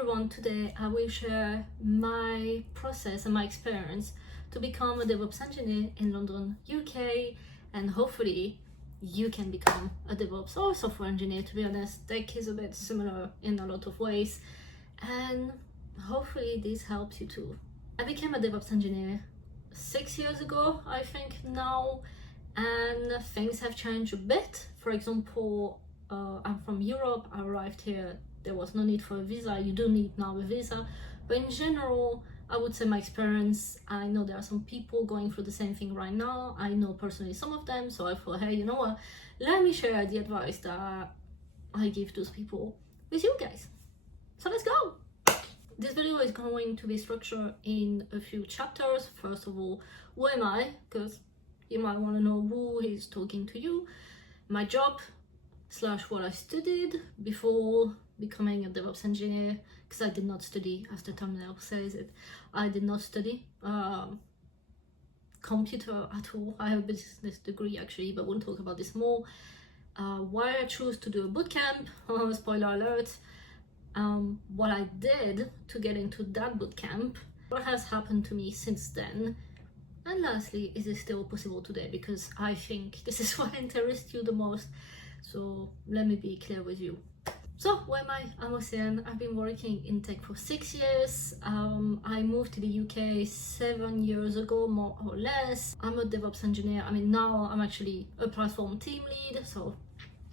everyone, today I will share my process and my experience to become a DevOps engineer in London, UK, and hopefully you can become a DevOps or software engineer. To be honest, tech is a bit similar in a lot of ways, and hopefully this helps you too. I became a DevOps engineer 6 years ago, I think now, and things have changed a bit. For example, I'm from Europe. I arrived here, there was no need for a visa. You do need now a visa, but in general I would say my experience, I know there are some people going through the same thing right now. I know personally some of them, so I thought, hey, you know what, let me share the advice that I give those people with you guys. So let's go. This video is going to be structured in a few chapters. First of all, who am I, because you might want to know who is talking to you, my job / what I studied before becoming a DevOps engineer, because I did not study, as the thumbnail says it. I did not study computer at all. I have a business degree actually, but we'll talk about this more. Why I chose to do a bootcamp, spoiler alert, what I did to get into that bootcamp, what has happened to me since then, and lastly, is it still possible today, because I think this is what interests you the most. So let me be clear with you. So who am I? I'm Oceane. I've been working in tech for 6 years. I moved to the UK 7 years ago, more or less. I'm a DevOps engineer. I mean, now I'm actually a platform team lead, so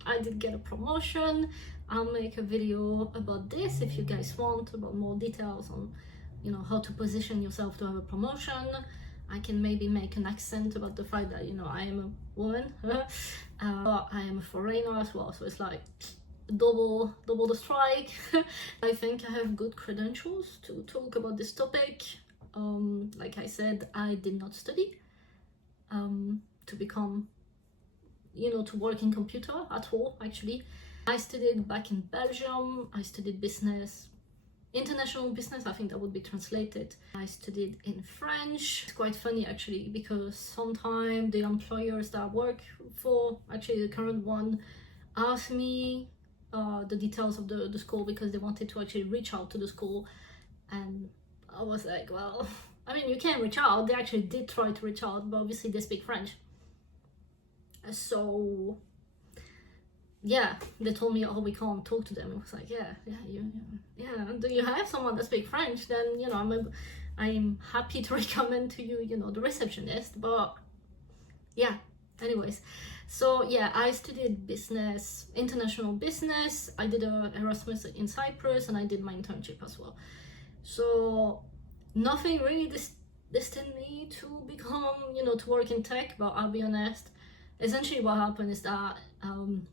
I did get a promotion. I'll make a video about this if you guys want, about more details on, you know, how to position yourself to have a promotion. I can maybe make an accent about the fact that, you know, I am a woman, but I am a foreigner as well, so it's like double the strike. I think I have good credentials to talk about this topic. Like I said, I did not study to become, you know, to work in computer at all. Actually, I studied back in Belgium. I studied business, international business, I think that would be translated. I studied in French. It's quite funny actually, because sometimes the employers that I work for, actually the current one, asked me the details of the school, because they wanted to actually reach out to the school, and I was like, well, I mean, you can reach out. They actually did try to reach out, but obviously they speak French. So yeah, they told me, oh, we can't talk to them. I was like, yeah, do you have someone that speaks French? Then, you know, I'm happy to recommend to you, you know, the receptionist. But yeah, anyways, so yeah, I studied business, international business. I did a Erasmus in Cyprus, and I did my internship as well. So nothing really destined me to become, you know, to work in tech, but I'll be honest, essentially what happened is that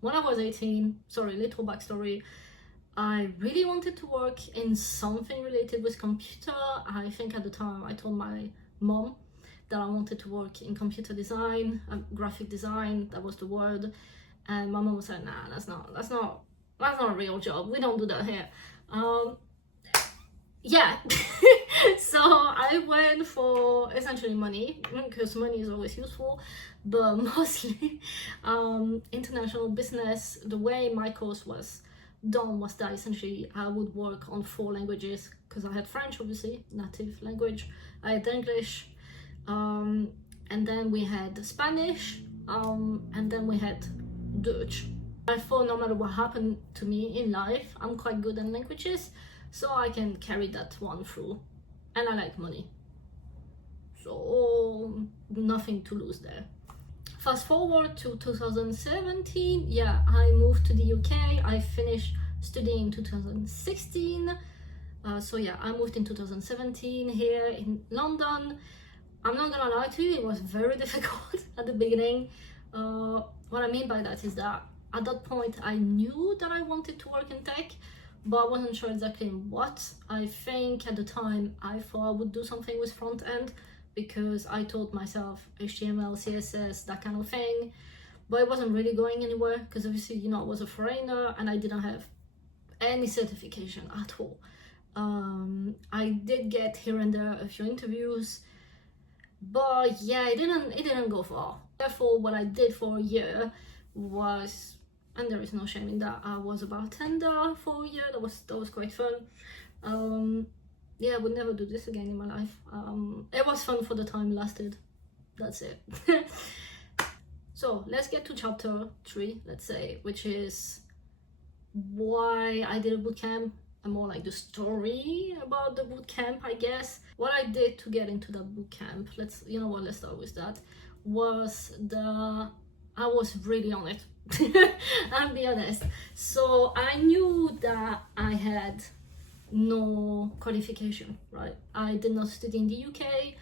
when I was 18, sorry, little backstory, I really wanted to work in something related with computer. I think at the time I told my mom that I wanted to work in computer design, graphic design, that was the word, and my mom said, nah, that's not a real job, we don't do that here. Yeah. So I went for essentially money, because money is always useful, but mostly international business. The way my course was done was that essentially I would work on 4 languages, because I had French, obviously, native language, I had English, and then we had Spanish, and then we had Dutch. I thought no matter what happened to me in life, I'm quite good at languages, so I can carry that one through, and I like money, so nothing to lose there. Fast forward to 2017, yeah, I moved to the UK. I finished studying in 2016, so yeah, I moved in 2017 here in London. I'm not gonna lie to you, it was very difficult at the beginning. What I mean by that is that at that point I knew that I wanted to work in tech, but I wasn't sure exactly what. I think at the time I thought I would do something with front end, because I told myself HTML, CSS, that kind of thing, but it wasn't really going anywhere, because obviously, you know, I was a foreigner and I didn't have any certification at all. I did get here and there a few interviews, but yeah, it didn't go far. Therefore, what I did for a year was and there is no shame in that. I was a bartender for a year. That was quite fun. Yeah, I would never do this again in my life. It was fun for the time it lasted. That's it. So let's get to chapter 3, let's say, which is why I did a bootcamp, and more like the story about the bootcamp, I guess. What I did to get into that bootcamp, let's start with that, I was really on it. I'll be honest. So I knew that I had no qualification, right? I did not study in the UK,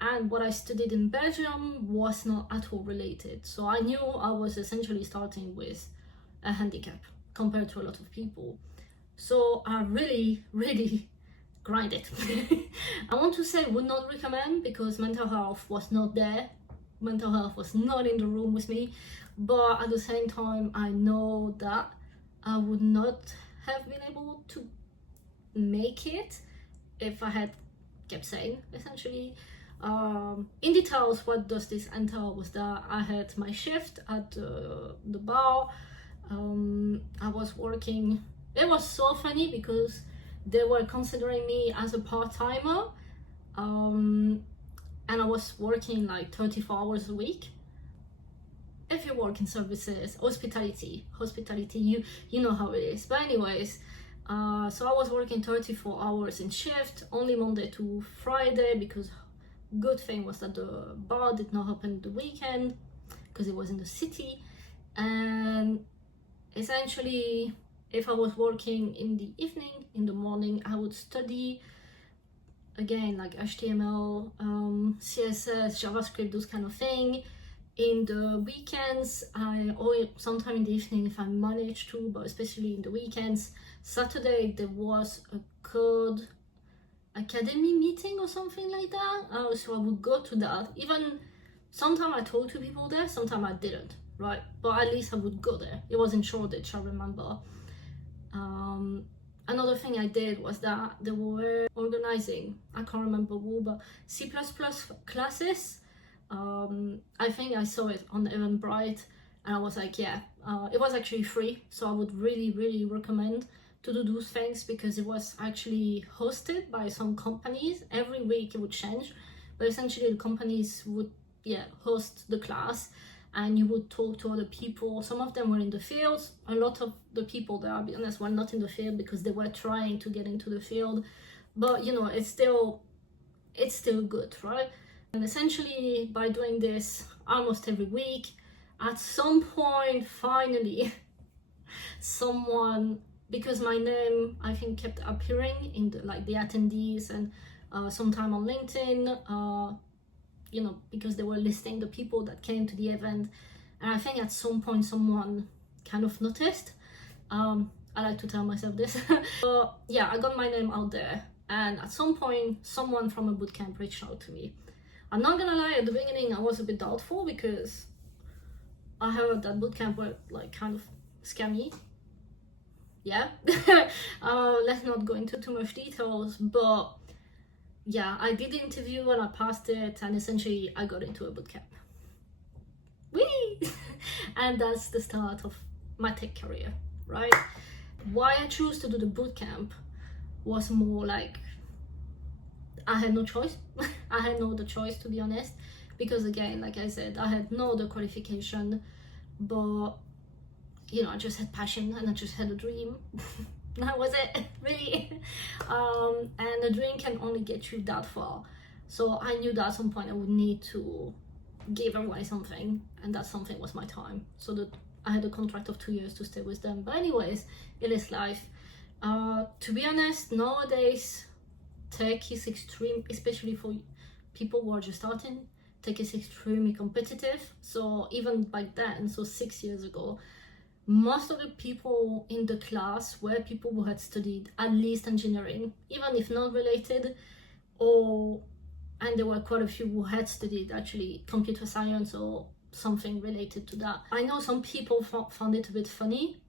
and what I studied in Belgium was not at all related. So I knew I was essentially starting with a handicap compared to a lot of people. So I really, really grinded. I want to say would not recommend, because mental health was not there. Mental health was not in the room with me. But at the same time, I know that I would not have been able to make it if I had kept saying, essentially. In details, what does this entail was that I had my shift at the bar. I was working. It was so funny because they were considering me as a part-timer, and I was working like 34 hours a week. If you work in services, hospitality, you know how it is. But anyways, so I was working 34 hours in shift, only Monday to Friday, because good thing was that the bar did not open the weekend because it was in the city. And essentially, if I was working in the evening, in the morning, I would study again, like HTML, CSS, JavaScript, those kind of thing. In the weekends, or sometime in the evening if I managed to, but especially in the weekends. Saturday there was a code academy meeting or something like that, so I would go to that. Even sometimes I talked to people there, sometimes I didn't, right? But at least I would go there. It was in Shoreditch, I remember. Another thing I did was that they were organizing, I can't remember who, but C++ classes. I think I saw it on Eventbrite, and I was like, yeah, it was actually free, so I would really, really recommend to do those things, because it was actually hosted by some companies. Every week it would change, but essentially the companies would host the class, and you would talk to other people. Some of them were in the field. A lot of the people there, I'll be honest, were not in the field because they were trying to get into the field, but it's still good, right? And essentially, by doing this almost every week, at some point, finally, someone, because my name, I think, kept appearing in the attendees, and sometime on LinkedIn, because they were listing the people that came to the event. And I think at some point, someone kind of noticed. I like to tell myself this. But yeah, I got my name out there. And at some point, someone from a bootcamp reached out to me. I'm not gonna lie, at the beginning I was a bit doubtful, because I heard that bootcamp were like kind of scammy. Yeah. Let's not go into too much details, but yeah, I did the interview and I passed it, and essentially I got into a bootcamp. Whee! And that's the start of my tech career, right? Why I chose to do the bootcamp was more like I had no choice. I had no other choice, to be honest, because again, like I said, I had no other qualification, but I just had passion and I just had a dream. That was it, really. And a dream can only get you that far. So I knew that at some point I would need to give away something, and that something was my time. So that I had a contract of 2 years to stay with them. But anyways, it is life. To be honest, nowadays tech is extreme, especially for people who are just starting. Tech is extremely competitive. So even back then, so 6 years ago, most of the people in the class were people who had studied at least engineering, even if not related, and there were quite a few who had studied actually computer science or something related to that. I know some people found it a bit funny.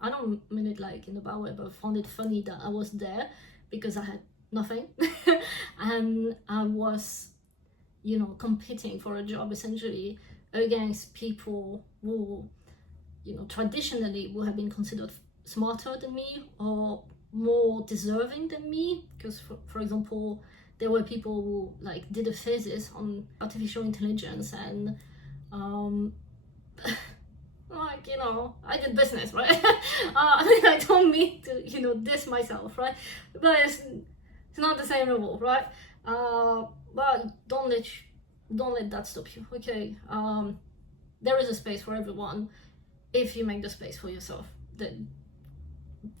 I don't mean it like in a bad way, but found it funny that I was there because I had nothing and I was competing for a job essentially against people who traditionally would have been considered smarter than me or more deserving than me, because for example, there were people who like did a thesis on artificial intelligence and like, I did business, right? I don't mean to diss myself, right? But it's not the same level, right? But don't let that stop you, okay? There is a space for everyone if you make the space for yourself.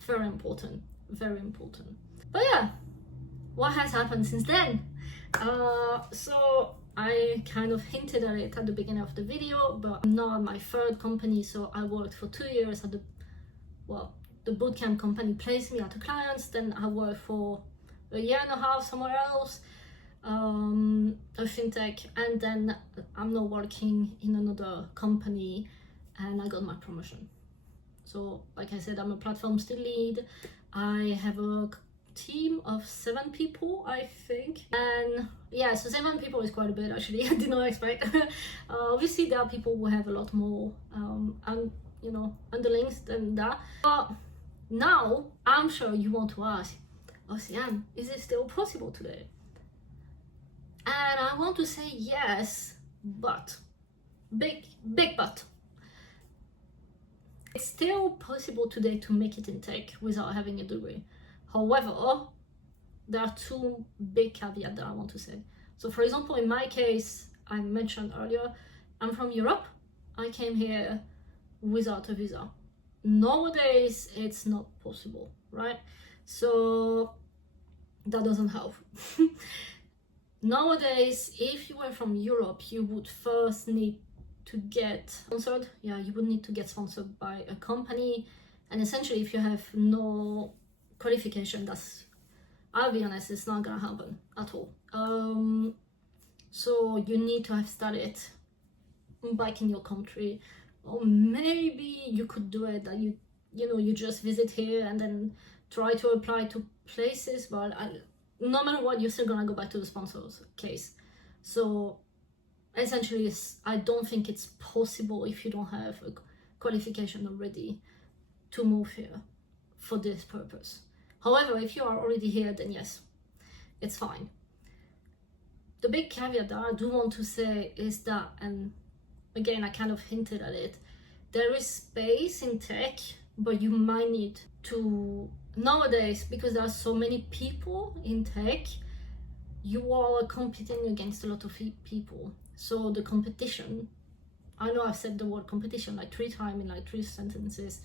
Very important, very important. But yeah, what has happened since then? So I kind of hinted at it at the beginning of the video, but I'm now at my third company. So I worked for 2 years at the Bootcamp company placed me at the clients. Then I worked for a year and a half somewhere else, a fintech, and then I'm now working in another company, and I got my promotion. So like I said, I'm a platform still lead. I have a team of 7 people, I think, and yeah, so 7 people is quite a bit actually. I did not expect. Obviously there are people who have a lot more underlings than that, but now I'm sure you want to ask, Oceane, is it still possible today? And I want to say yes, but big but. It's still possible today to make it in tech without having a degree. However, there are 2 big caveats that I want to say. So for example, in my case, I mentioned earlier, I'm from Europe. I came here without a visa. Nowadays, it's not possible, right? So that doesn't help. Nowadays, if you were from Europe, you would first need to get sponsored. Yeah, you would need to get sponsored by a company. And essentially, if you have no qualification, I'll be honest, it's not gonna happen at all. So you need to have studied back in your country, or maybe you could do it that you just visit here and then try to apply to places, but no matter what, you're still gonna go back to the sponsor's case. So essentially, I don't think it's possible if you don't have a qualification already to move here for this purpose. However, if you are already here, then yes, it's fine. The big caveat that I do want to say is that, and again, I kind of hinted at it, there is space in tech, but you might need to, nowadays, because there are so many people in tech, you are competing against a lot of people. So the competition, I know I've said the word competition like 3 times in like 3 sentences,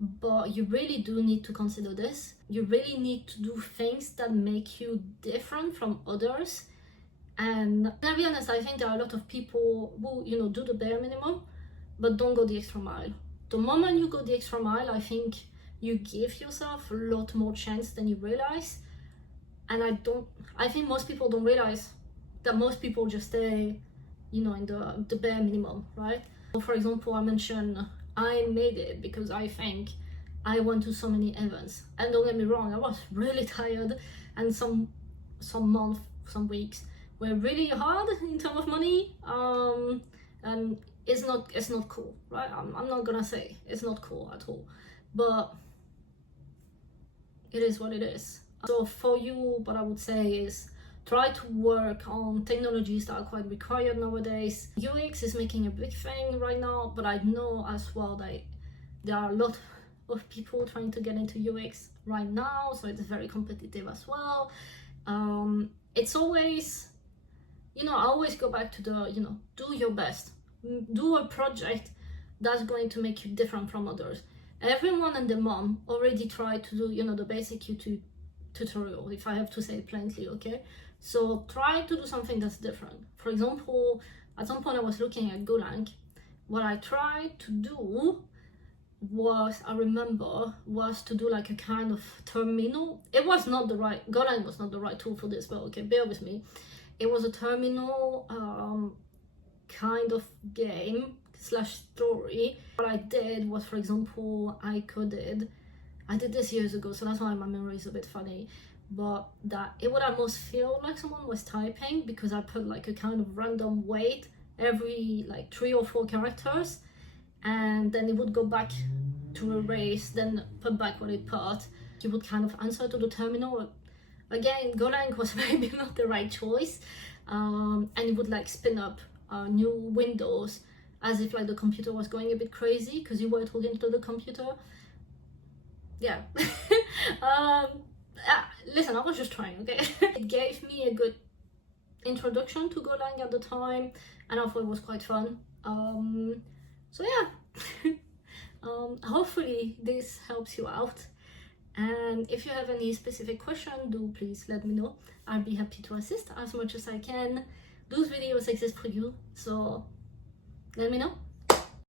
but you really do need to consider this. You really need to do things that make you different from others. And to be honest, I think there are a lot of people who do the bare minimum but don't go the extra mile. The moment you go the extra mile, I think you give yourself a lot more chance than you realize. And I think most people don't realize that most people just stay in the bare minimum, right? So for example, I mentioned I made it because I think I went to so many events, and don't get me wrong, I was really tired, and some months, some weeks were really hard in terms of money, and it's not cool, right? I'm not gonna say it's not cool at all, but it is what it is. So for you, what I would say is try to work on technologies that are quite required nowadays. UX is making a big thing right now, but I know as well that there are a lot of people trying to get into UX right now, so it's very competitive as well. It's always, I always go back to the, do your best. Do a project that's going to make you different from others. Everyone and their mom already tried to do, the basic YouTube tutorial, if I have to say it plainly, okay? So try to do something that's different. For example, at some point I was looking at Golang. What I tried to do was, I remember, was to do like a kind of terminal. It was not the right, Golang was not the right tool for this, but okay, bear with me. It was a terminal kind of game / story. What I did was, for example, I did this years ago, so that's why my memory is a bit funny, but that it would almost feel like someone was typing, because I put like a kind of random weight every like 3 or 4 characters, and then it would go back to erase, then put back what it put. You would kind of answer to the terminal. Again, Golang was maybe not the right choice, and it would like spin up new windows as if like the computer was going a bit crazy because you were talking to the computer. Yeah. Listen, I was just trying, okay? It gave me a good introduction to Golang at the time, and I thought it was quite fun. So yeah. Hopefully this helps you out, and if you have any specific question, do please let me know. I'll be happy to assist as much as I can. Those videos exist for you, so let me know.